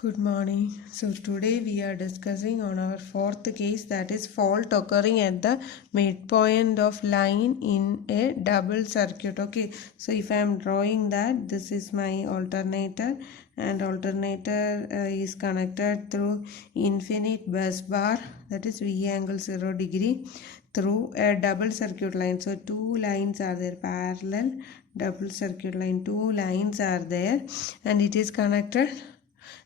Good morning. So today we are discussing on our fourth case, that is fault occurring at the midpoint of line in a double circuit. Okay, so if I am drawing that, this is my alternator and alternator is connected through infinite bus bar, that is V angle 0 degree, through a double circuit line. So two lines are there, parallel double circuit line, two lines are there and it is connected.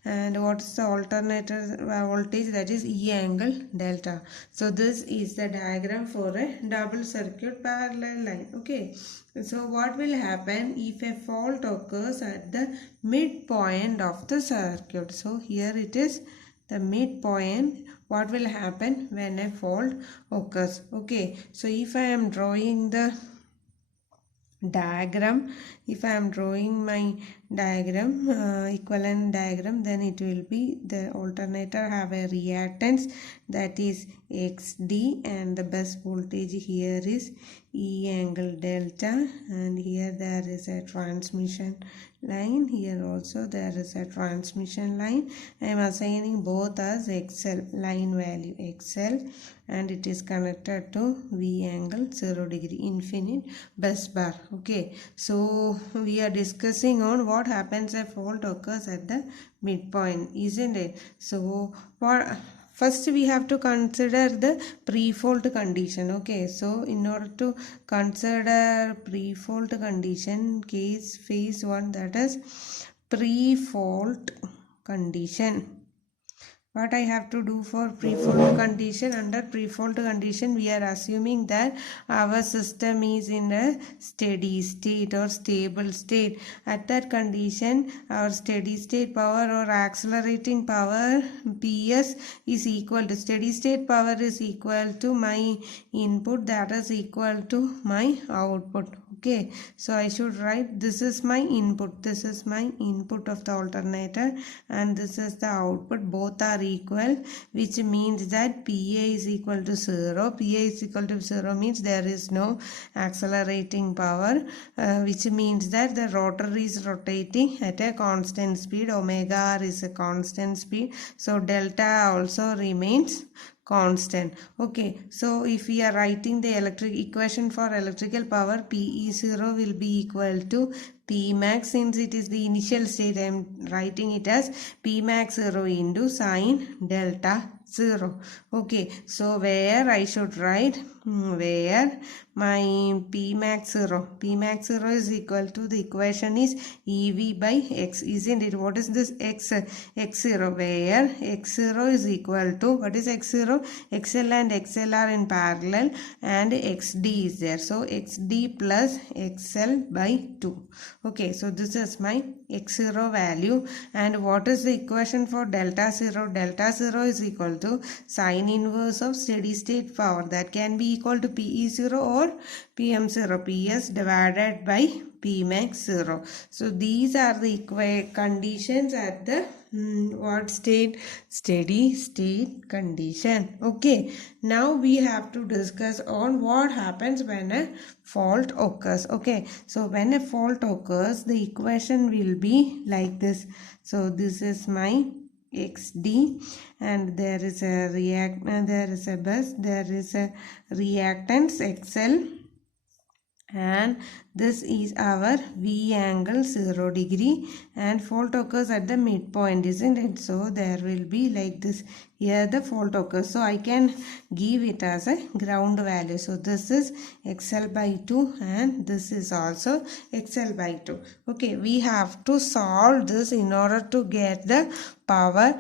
And what is the alternator voltage? That is E angle delta. So this is the diagram for a double circuit parallel line. Okay, so what will happen if a fault occurs at the midpoint of the circuit? So here it is the midpoint. What will happen when a fault occurs? Okay, so if I am drawing the diagram, if I am drawing my diagram, equivalent diagram, then it will be the alternator have a reactance, that is XD, and the bus voltage here is E angle delta, and here there is a transmission line, here also there is a transmission line. I am assigning both as XL, line value XL, and it is connected to V angle 0 degree, infinite bus bar. Okay, so we are discussing on what happens if fault occurs at the midpoint, isn't it? So first we have to consider the pre-fault condition. Okay, so in order to consider pre-fault condition, phase 1, that is pre-fault condition. What I have to do for pre-fault condition? Under pre-fault condition, we are assuming that our system is in a steady state or stable state. At that condition, our steady state power or accelerating power PS is equal to, steady state power is equal to my input, that is equal to my output. Okay, so I should write, this is my input, this is my input of the alternator, and this is the output. Both are equal, which means that PA is equal to 0. PA is equal to 0 means there is no accelerating power, which means that the rotor is rotating at a constant speed. Omega R is a constant speed, so delta also remains constant. Okay, so if we are writing the electric equation for electrical power, PE0 will be equal to P max. Since it is the initial state, I am writing it as P max 0 into sine delta 0. Okay, so where I should write, where my P max 0, P max 0 is equal to, the equation is EV by X, isn't it? What is this X0? Where X0 is equal to, what is X0? XL and XL are in parallel and XD is there. So XD plus XL by 2. Okay, so this is my X0 value. And what is the equation for delta 0? Delta 0 is equal to sine inverse of steady state power, that can be equal to PE0 or PM0, PS divided by P max 0. So these are the conditions at the what state? Steady state condition. Okay, now we have to discuss on what happens when a fault occurs. Okay, so when a fault occurs, the equation will be like this. So this is my XD, and there is a there is a bus, there is a reactance XL, and this is our V angle 0 degree, and fault occurs at the midpoint, isn't it? So there will be like this, here the fault occurs, so I can give it as a ground value. So this is XL by 2 and this is also XL by 2. Okay, we have to solve this in order to get the power,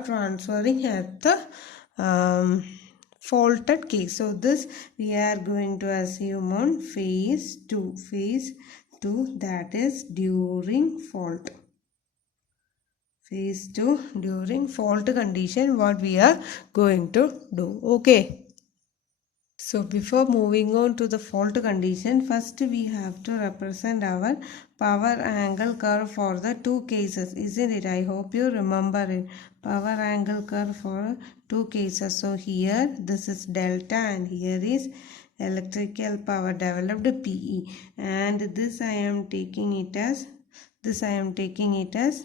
transferring at the faulted case. So this we are going to assume on phase 2, that is during fault. Phase 2 during fault condition, what we are going to do. Okay, so before moving on to the fault condition, first we have to represent our power angle curve for the two cases, isn't it? I hope you remember it. Power angle curve for two cases. So here this is delta and here is electrical power developed PE, and this I am taking it as this I am taking it as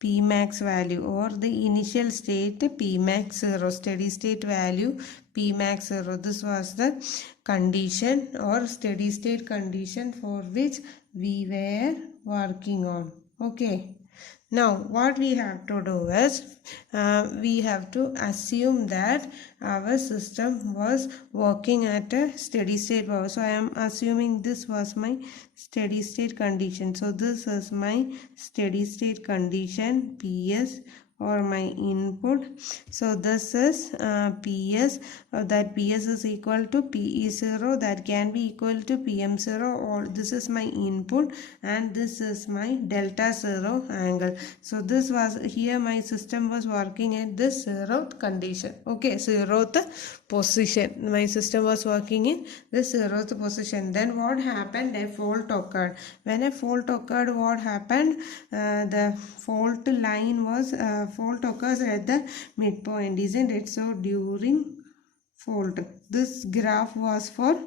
P max value, or the initial state P max 0, steady state value P max 0. This was the condition or steady state condition for which we were working on. Okay. Now what we have to do is we have to assume that our system was working at a steady state power. So I am assuming this was my steady state condition. So this is my steady state condition PS, or my input. So this is PS, that PS is equal to PE0, that can be equal to PM0, or this is my input, and this is my delta 0 angle. So this was, here my system was working at this 0th condition. Okay, 0th position. My system was working in this 0th position. Then what happened? A fault occurred. When a fault occurred, what happened? The fault line was fault occurs at the midpoint, isn't it? So during fault, this graph was for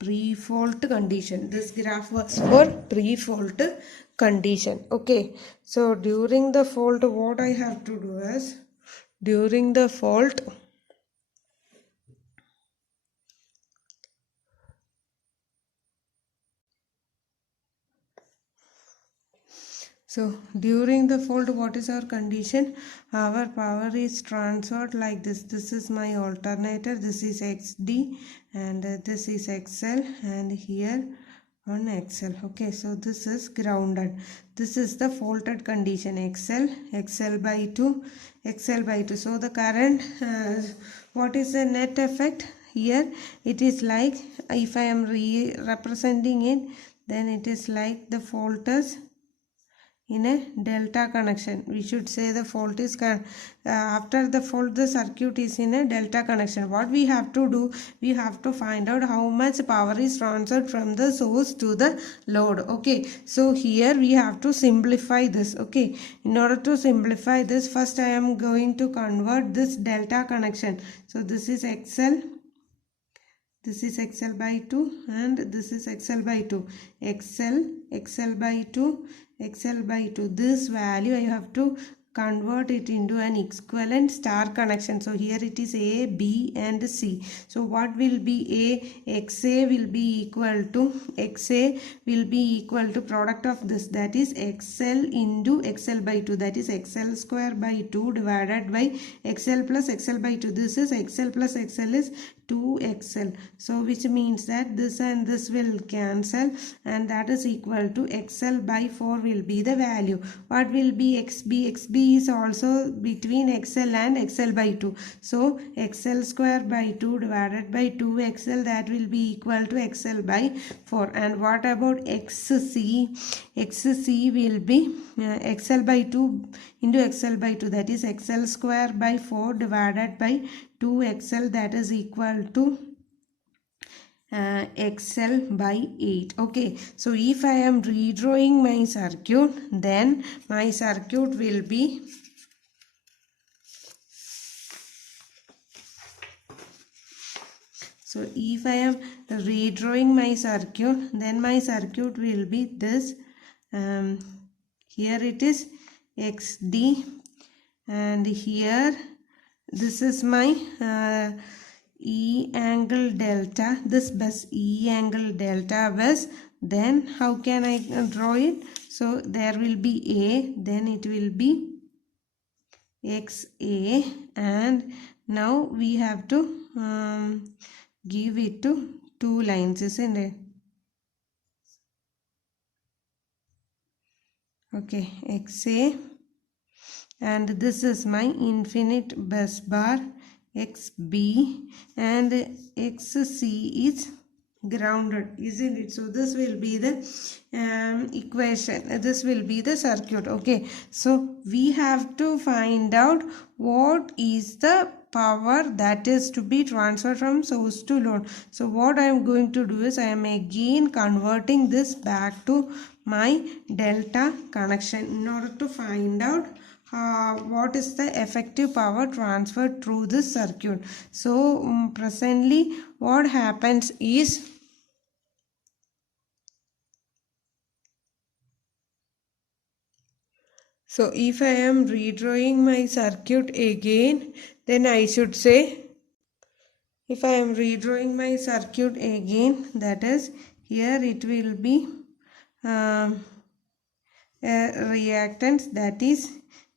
pre-fault condition. This graph was for pre-fault condition. Okay, so during the fault, what I have to do is, during the fault, so during the fault, what is our condition? Our power is transferred like this. This is my alternator, this is XD, and this is XL, and here on XL. Okay, so this is grounded. This is the faulted condition, XL by 2, XL by 2. So the current, what is the net effect? Here it is like, if I am representing it, then it is like the fault is in a delta connection. We should say the fault is after the fault, the circuit is in a delta connection. What we have to do, we have to find out how much power is transferred from the source to the load. Okay, so here we have to simplify this. Okay, in order to simplify this, first I am going to convert this delta connection. So this is XL, this is XL by 2, and this is XL by 2. XL by 2, XL by 2. This value I have to convert it into an equivalent star connection. So here it is A, B and C. So what will be A? XA will be equal to, XA will be equal to product of this, that is XL into XL by 2, that is XL square by 2 divided by XL plus XL by 2. This is XL plus XL is 2XL. So which means that this and this will cancel, and that is equal to XL by 4 will be the value. What will be XB? XB is also between XL and XL by 2. So XL square by 2 divided by 2XL, that will be equal to XL by 4. And what about XC? XC will be XL by 2 into XL by 2, that is XL square by 4 divided by 2XL, that is equal to XL by 8. Okay, so if I am redrawing my circuit, then my circuit will be so if I am redrawing my circuit, then my circuit will be this. Here it is XD, and here this is my E angle delta, this bus E angle delta bus. Then how can I draw it? So there will be A, then it will be XA, and now we have to give it to 2 lines, isn't it? Okay, XA, and this is my infinite bus bar XB, and XC is grounded, isn't it? So this will be the equation, this will be the circuit. Okay, so we have to find out what is the power that is to be transferred from source to load. So what I am going to do is, I am again converting this back to my delta connection in order to find out what is the effective power transferred through this circuit. So presently what happens is, So if I am redrawing my circuit again, then I should say, if I am redrawing my circuit again, that is, here it will be um, a reactance, that is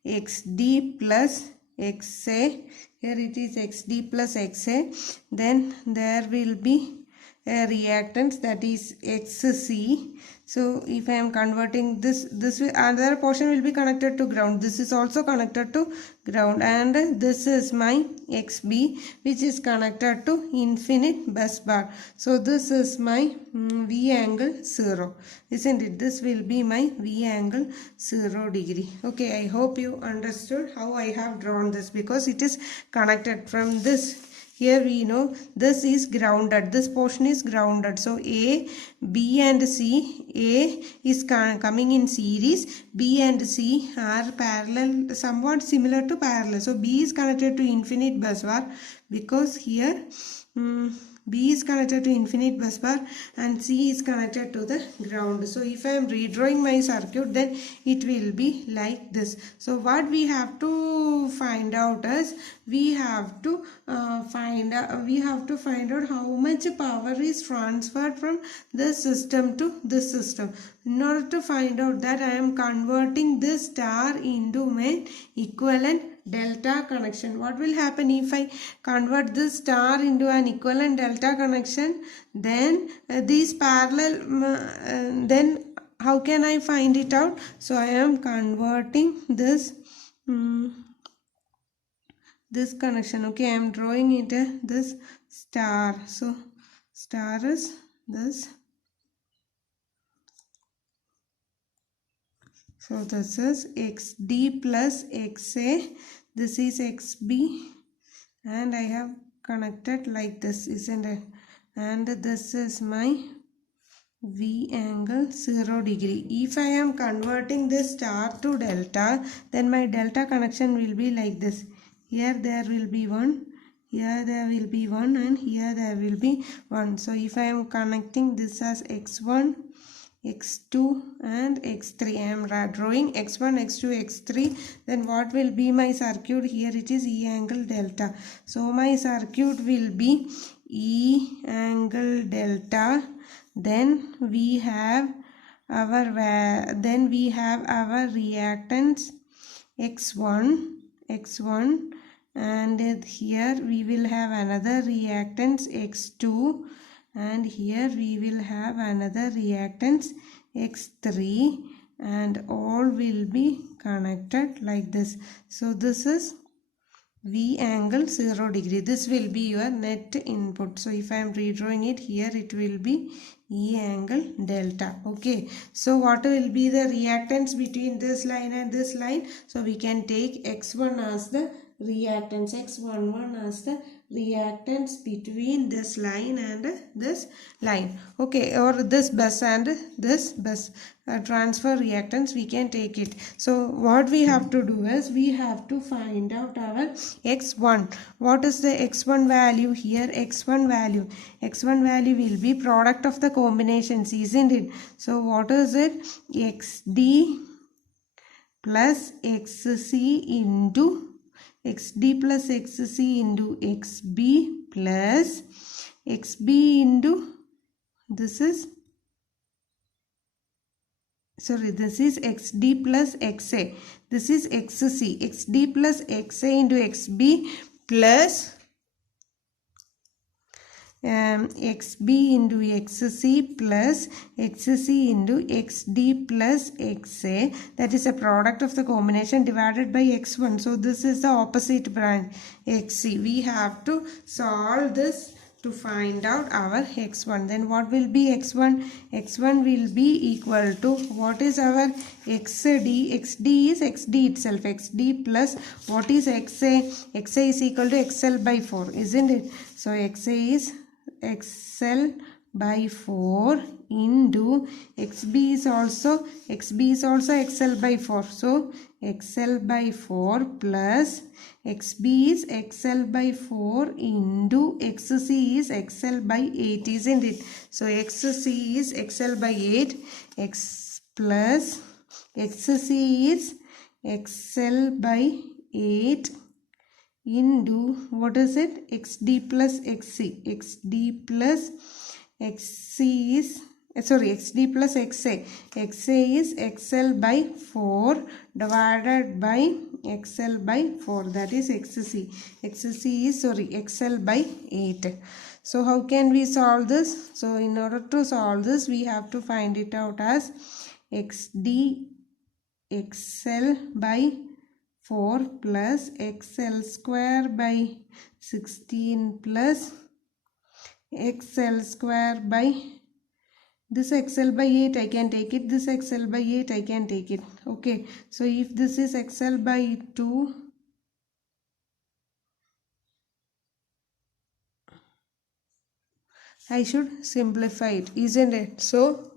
xd plus xa. Here it is xd plus xa. Then there will be a reactance, that is xc. So if I am converting this other portion will be connected to ground. This is also connected to ground, and this is my xb, which is connected to infinite bus bar. So this is my V angle 0, isn't it? This will be my V angle 0 degree. Okay, I hope you understood how I have drawn this, because it is connected from this. Here we know this is grounded, this portion is grounded. So A, B and C, A is coming in series, B and C are parallel, somewhat similar to parallel. So B is connected to infinite busbar, because here B is connected to infinite busbar and C is connected to the ground. So if I am redrawing my circuit, then it will be like this. So what we have to find out is, we have to find out how much power is transferred from this system to this system. In order to find out that, I am converting this star into an equivalent delta connection. What will happen if I convert this star into an equivalent delta connection? Then these parallel, then how can I find it out? So I am converting this this connection. Okay, I am drawing it this star. So star is this. So this is xd plus xa, this is xb, and I have connected like this, isn't it? And this is my V angle 0 degree. If I am converting this star to delta, then my delta connection will be like this. Here there will be 1, here there will be 1, and here there will be 1. So if I am connecting this as x1, x2 and x3, I am drawing x1, x2, x3, then what will be my circuit? Here it is E angle delta. So my circuit will be E angle delta. Then we have our reactance x1, and here we will have another reactance x2, and here we will have another reactance x3, and all will be connected like this. So this is V angle 0 degree. This will be your net input. So if I am redrawing it here, it will be E angle delta. Okay, so what will be the reactance between this line and this line? So we can take x1 as the reactance, x11 as the reactance between this line and this line. Okay, or this bus and this bus, transfer reactance, we can take it. So what we have to do is, we have to find out our x1. What is the x1 value? Here x1 value will be product of the combinations, isn't it? So what is it? xd plus xc into xd plus xc into xb plus xb into, this is xd plus xa, this is xc, xd plus xa into xb plus xb into xc plus xc into xd plus xa, that is a product of the combination divided by x1. So this is the opposite branch, xc. We have to solve this to find out our x1. Then what will be x1? x1 will be equal to, what is our xd? xd is xd itself, xd plus what is xa? xa is equal to xl by 4, isn't it? So xa is xl by 4 into xb is also xl by 4. So xl by 4 plus xb is xl by 4 into xc is xl by 8, isn't it? So xc is xl by 8, x plus xc is XL by 8 into, what is it, XD plus XC. XD plus XC is, XD plus XA. XA is XL by 4 divided by XL by 4, that is XC. XC is, XL by 8. So how can we solve this? So in order to solve this, we have to find it out as XD XL by 4 plus XL square by 16 plus XL square by, this XL by 8 I can take it, this XL by 8 I can take it. Okay, so if this is XL by 2, I should simplify it, isn't it? So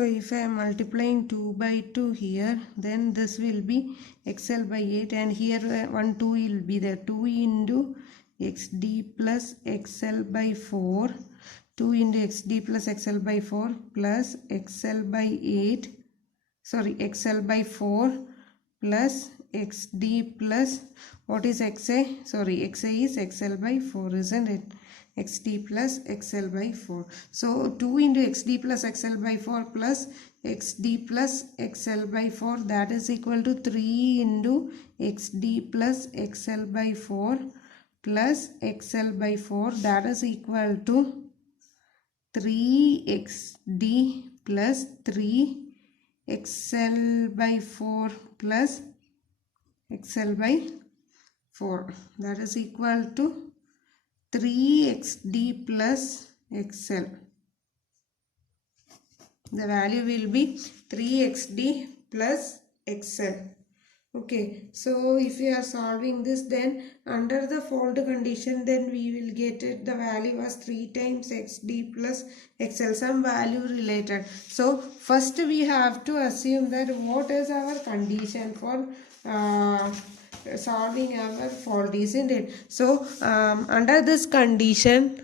if I am multiplying 2 by 2 here, then this will be XL by 8, and here 1 2 will be there. 2 into XD plus XL by 4, 2 into XD plus XL by 4 plus XL by 8, XL by 4 plus XD plus, what is XA? XA is XL by 4, isn't it? XD plus XL by 4. So 2 into XD plus XL by 4 plus XD plus XL by 4, that is equal to 3 into XD plus XL by 4 plus XL by 4, that is equal to 3XD plus 3XL by 4 plus XL by 4, that is equal to 3XD plus XL. The value will be 3XD plus XL. Okay, so if we are solving this, then under the fold condition, then we will get it, the value was 3 times XD plus XL, some value related. So first we have to assume that what is our condition for solving our fold, isn't it? So under this condition,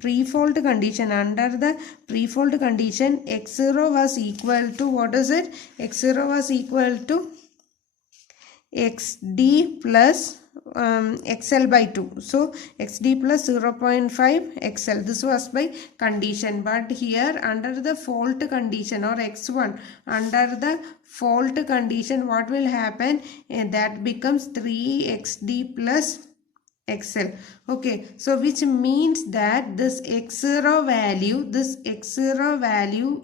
pre-fold condition, under the pre-fold condition, x0 was equal to, what is it? X0 was equal to XD plus XL by 2. So XD plus 0.5 XL. This was by condition. But here under the fault condition, or X1, under the fault condition, what will happen? That becomes 3XD plus XL. Okay, so which means that this x0 value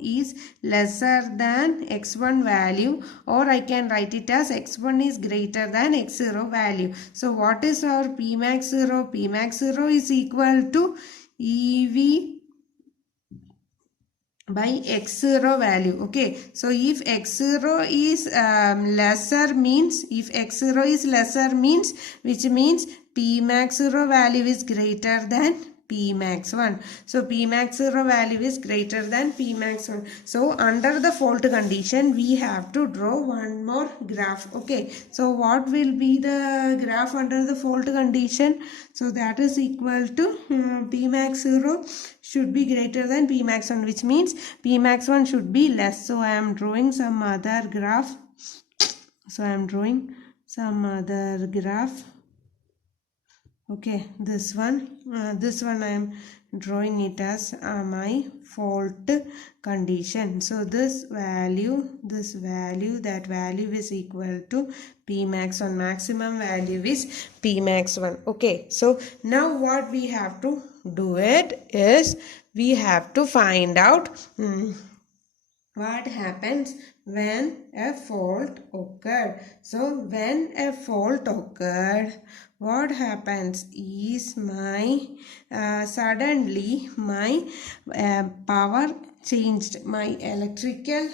is lesser than x1 value, or I can write it as x1 is greater than x0 value. So what is our P max 0? P max 0 is equal to EV by x0 value. Okay, so if x0 is lesser means, which means P max 0 value is greater than P max 1. So P max 0 value is greater than P max 1. So under the fault condition, we have to draw one more graph. Okay, so what will be the graph under the fault condition? So that is equal to P max 0 should be greater than P max 1, which means P max 1 should be less. So I am drawing some other graph. Okay, this one I am drawing it as my fault condition. So that value is equal to P max 1. Maximum value is P max 1. Okay, so now what we have to do it is, we have to find out what happens when a fault occurred. So when a fault occurred, what happens is suddenly my power changed, my electrical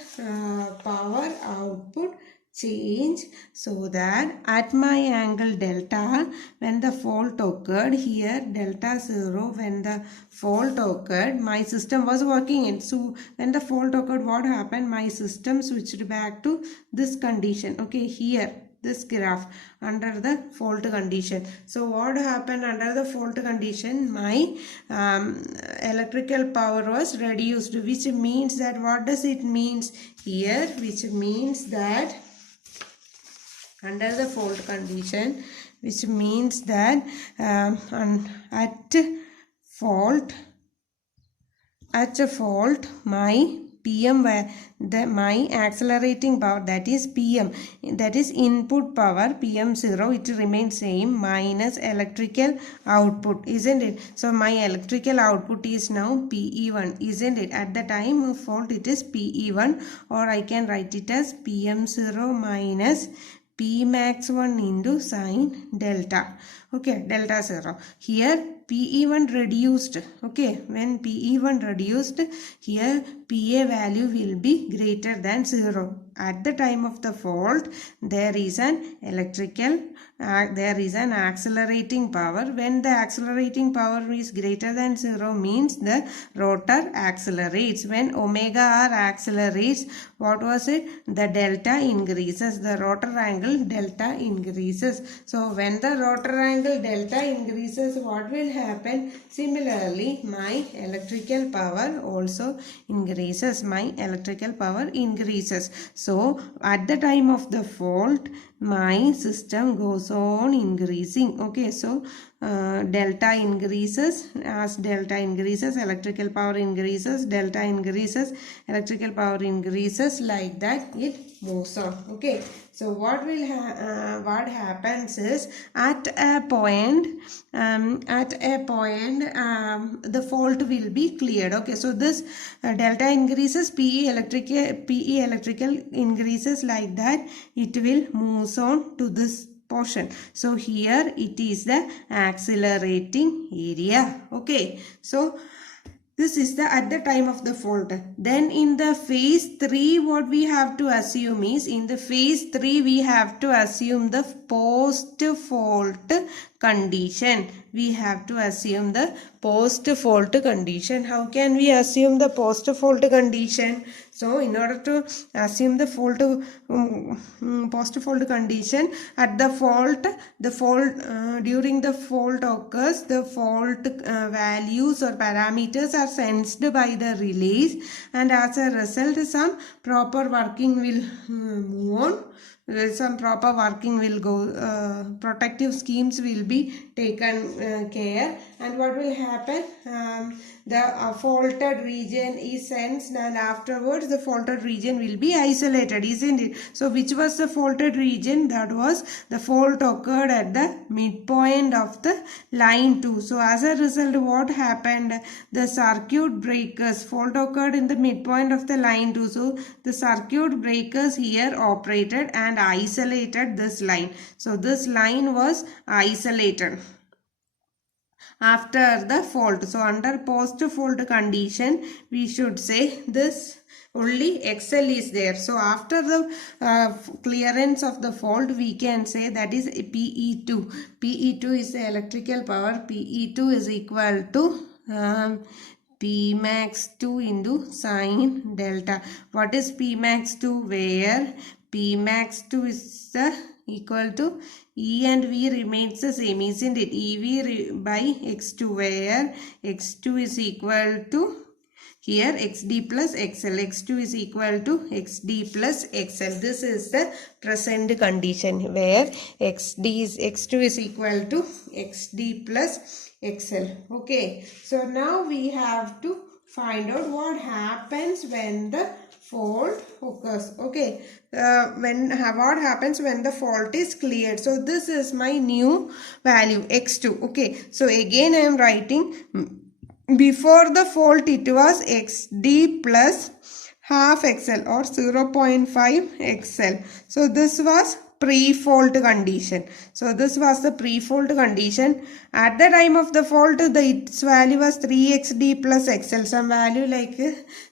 power output change, so that at my angle delta, when the fault occurred, here delta 0, when the fault occurred, my system was working in. So when the fault occurred, what happened? My system switched back to this condition. Okay, here this graph under the fault condition. So what happened under the fault condition? My electrical power was reduced, which means that, what does it means here? Which means that under the fault condition, which means that at fault my PM, my accelerating power, that is PM, that is input power PM0, it remains same, minus electrical output, isn't it? So my electrical output is now PE1, isn't it? At the time of fault it is PE1, or I can write it as PM0 minus Pmax1 into sine delta. Okay, delta 0. Here PE1 reduced. Okay, when PE1 reduced, here PA value will be greater than 0. At the time of the fault, there is an accelerating power. When the accelerating power is greater than 0 means the rotor accelerates. When omega r accelerates, what was it? The delta increases. The rotor angle delta increases. So when the rotor angle delta increases, what will happen? Similarly, my electrical power also increases. My electrical power increases. So at the time of the fault, my system goes on increasing. Okay, so delta increases. As delta increases, electrical power increases. Delta increases, electrical power increases. Like that it moves on. Okay, so what happens is, at a point the fault will be cleared. Okay, so this delta increases, PE electrical increases. Like that it will move on to this portion. So here it is the accelerating area. Okay, so this is the at the time of the fault. Then in the phase 3, what we have to assume is, in the phase 3 we have to assume the post fault condition. We have to assume the post fault condition. How can we assume the post fault condition? So in order to assume the post fault condition, at the fault during the fault occurs, the fault values or parameters are sensed by the relays, and as a result some proper working will move on. Some proper working will go, protective schemes will be taken care, and what will happen? The faulted region is sensed, and afterwards the faulted region will be isolated, isn't it? So which was the faulted region? That was the fault occurred at the midpoint of the line 2. So as a result, what happened? The circuit breakers, fault occurred in the midpoint of the line 2. So the circuit breakers here operated and isolated this line. So this line was isolated after the fault. So under post fault condition, we should say this only XL is there. So after the clearance of the fault, we can say that is PE2. PE2 is the electrical power. PE2 is equal to Pmax2 into sine delta. What is Pmax2? Where Pmax2 is equal to E and V remains the same, isn't it? EV by X2, where X2 is equal to, here XD plus XL. X2 is equal to XD plus XL. This is the present condition where X2 is equal to XD plus XL. Okay, so now we have to find out what happens when the fault occurs. Okay, what happens when the fault is cleared? So this is my new value X2. Okay, so again I am writing, before the fault it was XD plus half XL or 0.5 XL. So this was pre-fault condition. So this was the pre-fault condition. At the time of the fault, its value was 3XD plus XL, some value like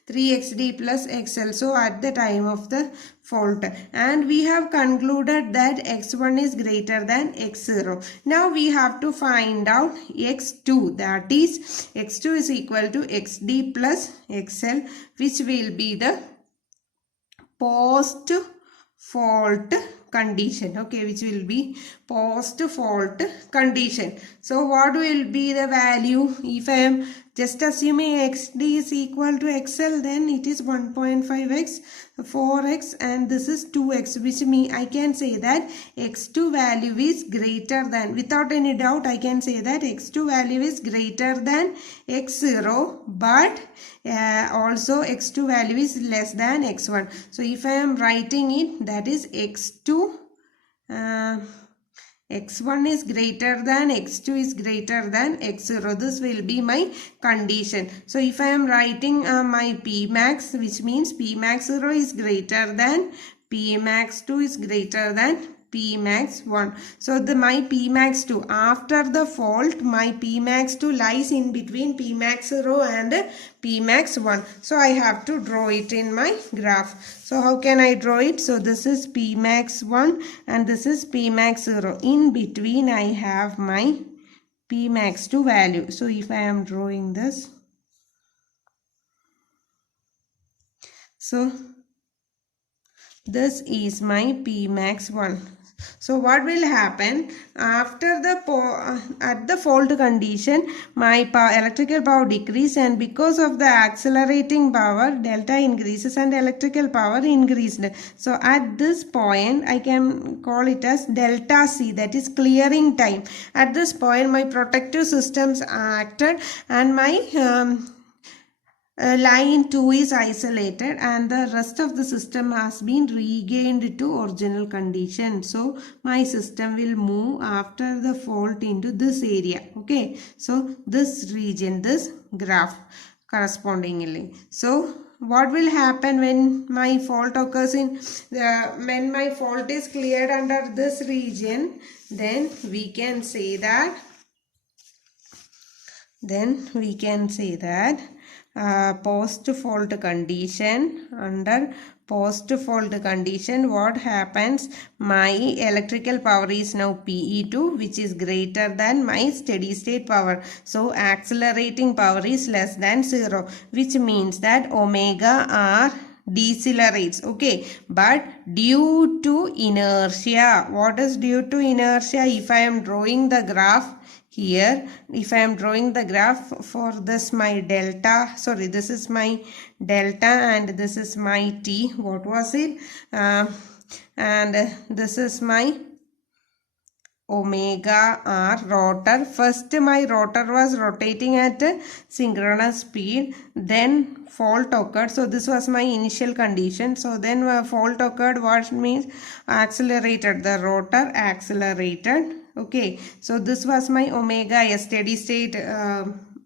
3XD plus XL. So at the time of the fault, and we have concluded that X1 is greater than X0. Now we have to find out X2, that is X2 is equal to XD plus XL, which will be the post fault condition, okay, which will be post fault condition. So what will be the value? If I am just assuming xd is equal to xl, then it is 1.5x, 4x, and this is 2x, which means I can say that x2 value is greater than, without any doubt I can say that x2 value is greater than x0, but also x2 value is less than x1. So if I am writing it, that is x2 x1 is greater than x2 is greater than x0. This will be my condition. So if I am writing my p max, which means p max 0 is greater than p max 2 is greater than p max 1. So my p max 2, after the fault, my p max 2 lies in between p max 0 and p max 1. So I have to draw it in my graph. So how can I draw it? So this is p max 1 and this is p max 0. In between I have my p max 2 value. So if I am drawing this, so this is my p max 1. So what will happen after the at the fault condition, my electrical power decrease, and because of the accelerating power, delta increases and electrical power increased. So at this point I can call it as delta C, that is clearing time. At this point my protective systems acted and my line 2 is isolated and the rest of the system has been regained to original condition. So my system will move after the fault into this area, okay. So this region, this graph correspondingly. So what will happen when my fault occurs in when my fault is cleared under this region? Then we can say that post fault condition, under post fault condition, what happens? My electrical power is now PE2, which is greater than my steady state power. So accelerating power is less than 0, which means that omega R decelerates, okay. But due to inertia, what is due to inertia? If I am drawing the graph here, if I am drawing the graph for this, my delta, sorry, this is my delta and this is my t, what was it, and this is my omega r rotor. First my rotor was rotating at synchronous speed, then fault occurred. So this was my initial condition. So then fault occurred, what means accelerated, the rotor accelerated, okay. So this was my omega s, steady state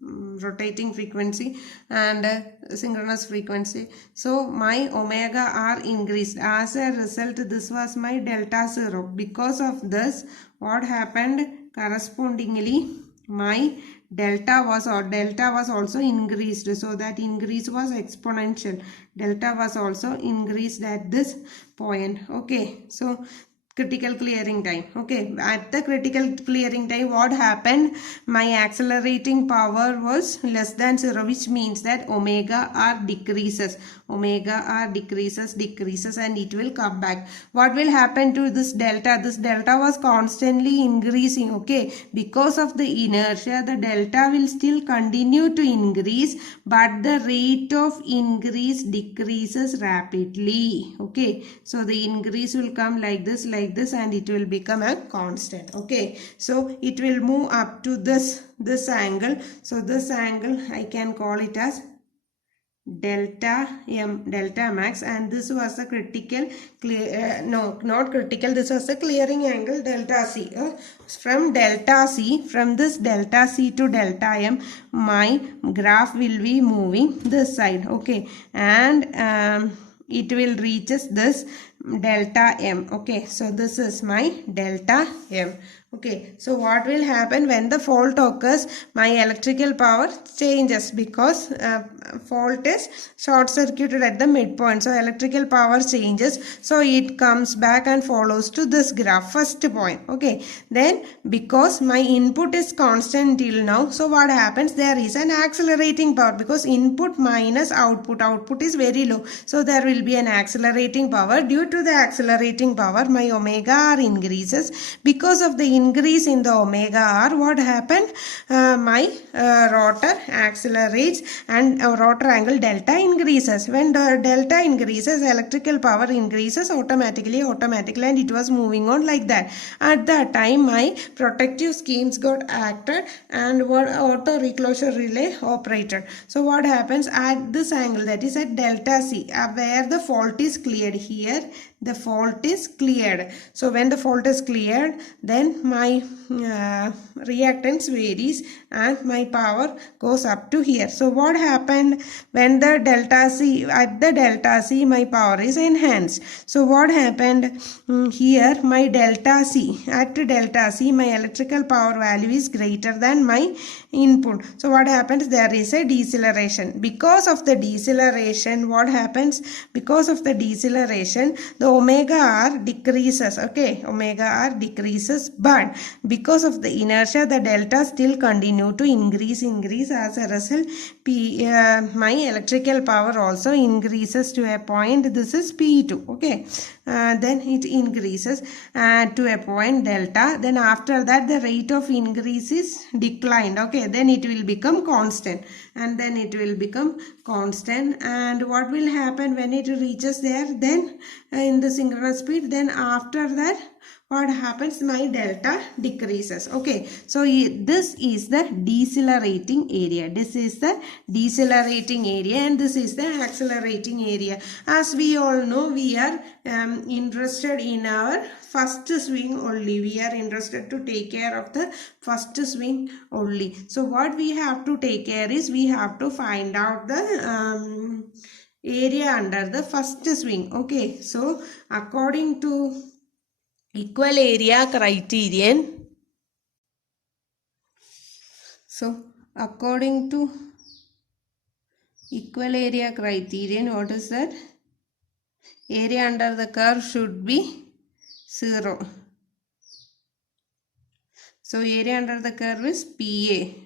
rotating frequency and synchronous frequency. So my omega r increased. As a result, this was my delta 0. Because of this, what happened? Correspondingly, my delta was also increased. So that increase was exponential. Delta was also increased at this point, okay. So critical clearing time, okay. At the critical clearing time, what happened? My accelerating power was less than 0, which means that omega r decreases, decreases and it will come back. What will happen to this delta? This delta was constantly increasing, okay. Because of the inertia, the delta will still continue to increase, but the rate of increase decreases rapidly, okay. So the increase will come like this, and it will become a constant, okay. So it will move up to this angle. So this angle I can call it as delta m, delta max, and this was the critical not critical, this was the clearing angle, delta c. From delta c, from this delta c to delta m, my graph will be moving this side, okay, and it will reaches this delta m, okay. So this is my delta m, Okay, so what will happen when the fault occurs? My electrical power changes because fault is short circuited at the midpoint. So electrical power changes. So it comes back and follows to this graph, first point. Okay, then because my input is constant till now, so what happens? There is an accelerating power because input minus output is very low. So there will be an accelerating power. Due to the accelerating power, my omega r increases. Because of the increase in the omega r, what happened? My rotor accelerates and rotor angle delta increases. When the delta increases, electrical power increases automatically, and it was moving on like that. At that time, my protective schemes got acted and what auto reclosure relay operated. So what happens at this angle, that is at delta c, where the fault is cleared? Here the fault is cleared. So when the fault is cleared, then my reactance varies and my power goes up to here. So what happened when the delta c, at the delta c my power is enhanced? So what happened here? My delta c, at delta c my electrical power value is greater than my input. So what happens? There is a deceleration. Because of the deceleration, what happens? Because of the deceleration, the omega r decreases. Okay, omega r decreases, but because of the inertia, the delta still continue to increase. As a result, my electrical power also increases to a point. This is P2. Okay, then it increases to a point delta. Then after that, the rate of increase is declined. Okay, then it will become constant, and then it will become constant. And what will happen when it reaches there? Then in the synchronous speed, then after that, what happens? My delta decreases. Okay, so this is the decelerating area. This is the decelerating area, and this is the accelerating area. As we all know, we are interested in our first swing only. We are interested to take care of the first swing only. So what we have to take care is, we have to find out the area under the first swing. Okay, so according to equal area criterion, so according to equal area criterion, what is that? Area under the curve should be 0. So area under the curve is PA.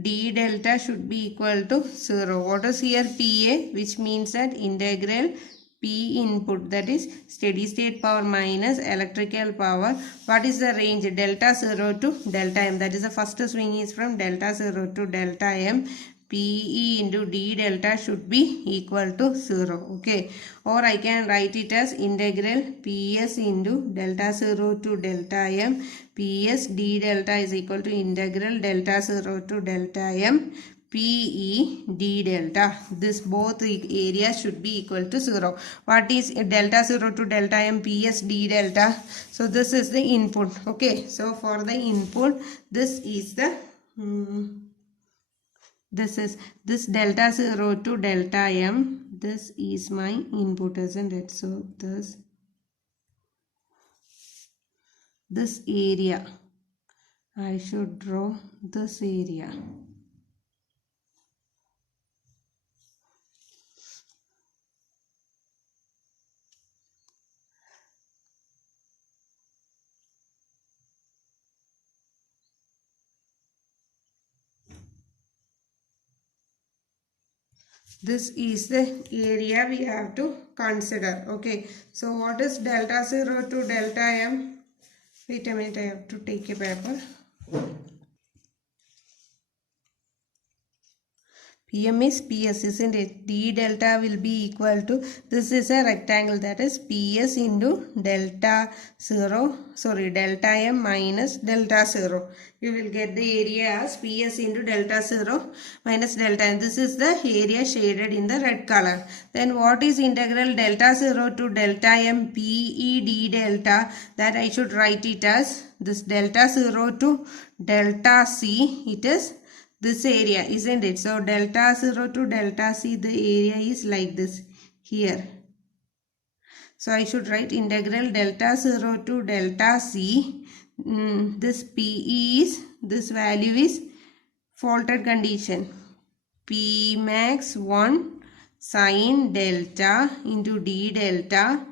D delta should be equal to 0. What is here? PA, which means that integral P input, that is steady state power minus electrical power. What is the range? Delta 0 to delta m. That is the first swing is from delta 0 to delta m. PE into D delta should be equal to 0. Okay. Or I can write it as integral PS into delta 0 to delta m. PS D delta is equal to integral delta 0 to delta m. PE D delta. This both areas should be equal to 0. What is delta 0 to delta m? PS D delta. So this is the input. Okay. So for the input, this is the this delta 0 to delta m. This is my input, isn't it? So this area, I should draw this area. This is the area we have to consider. Okay, so what is delta 0 to delta m? Wait a minute, I have to take a paper. PM is PS, isn't it? D delta will be equal to, this is a rectangle, that is PS into delta 0, delta M minus delta 0. You will get the area as PS into delta 0 minus delta M. This is the area shaded in the red color. Then what is integral delta 0 to delta M PE D delta? That I should write it as this delta 0 to delta C. It is this area, isn't it? So delta 0 to delta C, the area is like this here. So I should write integral delta 0 to delta C. this PE is, this value is faulted condition. P max 1 sine delta into d delta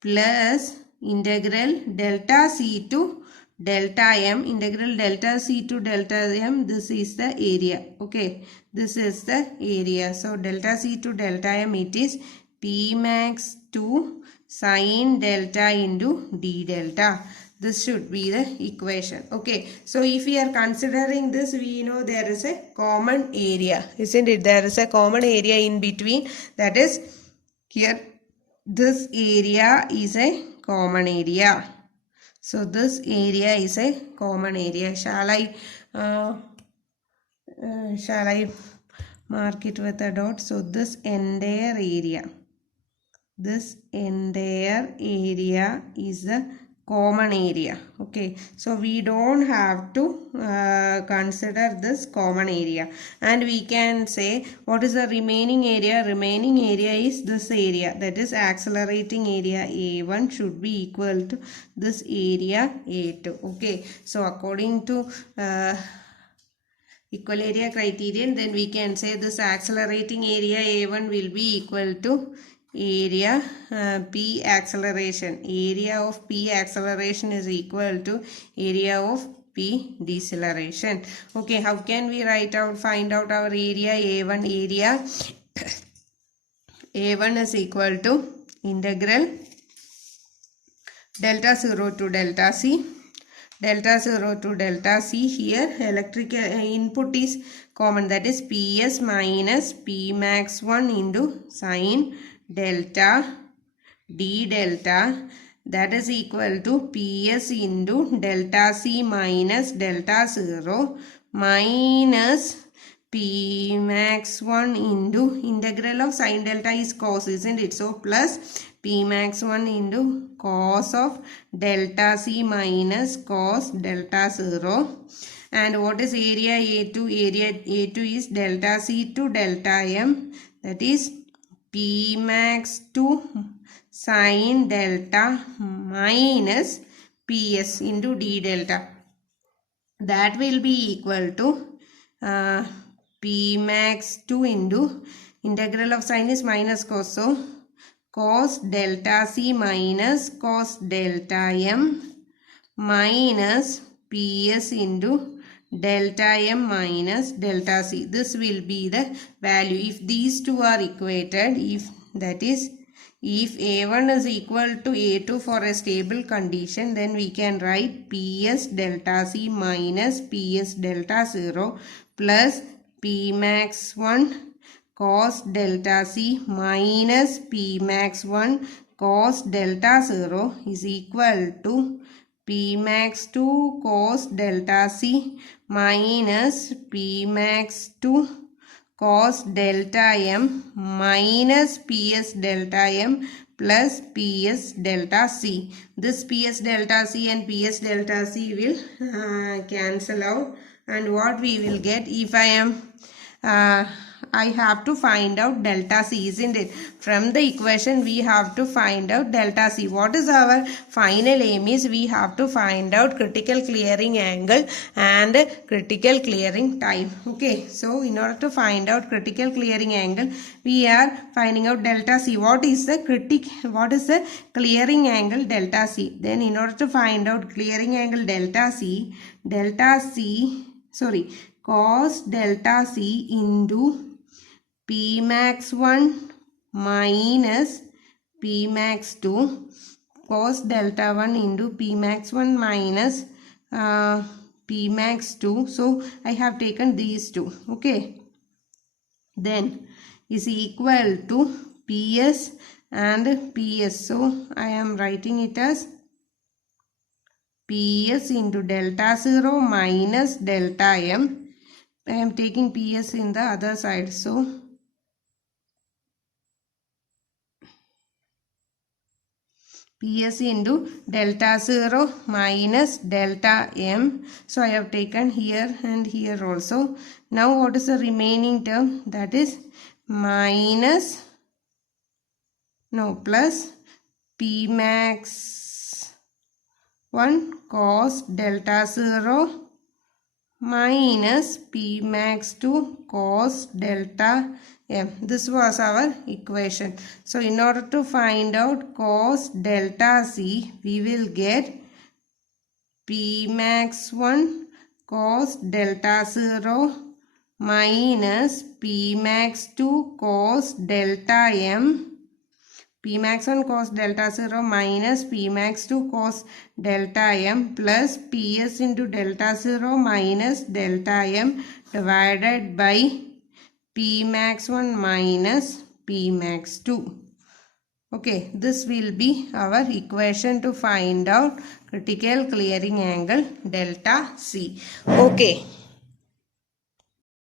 plus integral delta c to delta m, integral delta c to delta m, this is the area. Okay, this is the area. So delta c to delta m, it is P max 2 sine delta into d delta. This should be the equation. Okay, so if we are considering this, we know there is a common area, isn't it? There is a common area in between, that is here. This area is a common area. So this area is a common area. Shall I mark it with a dot? So this entire area is the common area. Okay, so we don't have to consider this common area, and we can say what is the remaining area. Remaining area is this area, that is accelerating area A1 should be equal to this area A2. Okay, so according to equal area criterion, then we can say this accelerating area A1 will be equal to area P acceleration. Area of P acceleration is equal to area of P deceleration. Okay, how can we find out our area A1? Area A1 is equal to integral delta 0 to delta C. Delta 0 to delta C, here electrical input is common, that is PS minus P max 1 into sine delta d delta, that is equal to PS into delta C minus delta 0 minus P max 1 into integral of sine delta is cos, isn't it? So plus P max 1 into cos of delta C minus cos delta 0. And what is area A2? Area A2 is delta C to delta M, that is P max 2 sine delta minus PS into d delta. That will be equal to P max 2 into integral of sine is minus cos, so cos delta C minus cos delta M minus PS into delta M minus delta C. This will be the value. If these two are equated, if A1 is equal to A2 for a stable condition, then we can write PS delta C minus PS delta 0 plus P max 1 cos delta C minus P max 1 cos delta 0 is equal to P max 2 cos delta C minus P max 2 cos delta M minus PS delta M plus PS delta C. This PS delta C and PS delta C will cancel out, and what we will get, if I have to find out delta C, isn't it? From the equation we have to find out delta C. What is our final aim is we have to find out critical clearing angle and critical clearing time. Okay, so in order to find out critical clearing angle, we are finding out delta C. What is the clearing angle delta C? Then in order to find out clearing angle cos delta C into P max 1 minus P max 2 cos delta 1 into P max 1 minus P max 2. So I have taken these two. Okay. Then is equal to PS and PS. So I am writing it as PS into delta 0 minus delta M. I am taking PS in the other side. So PS into delta 0 minus delta M. So I have taken here and here also. Now what is the remaining term? That is plus P max 1 cos delta 0 minus P max 2 cos delta m. This was our equation. So in order to find out cos delta c, we will get P max 1 cos delta 0 minus P max 2 cos delta m. P max 1 cos delta 0 minus P max 2 cos delta m plus Ps into delta 0 minus delta m divided by P max 1 minus P max 2. Okay, this will be our equation to find out critical clearing angle delta C. Okay.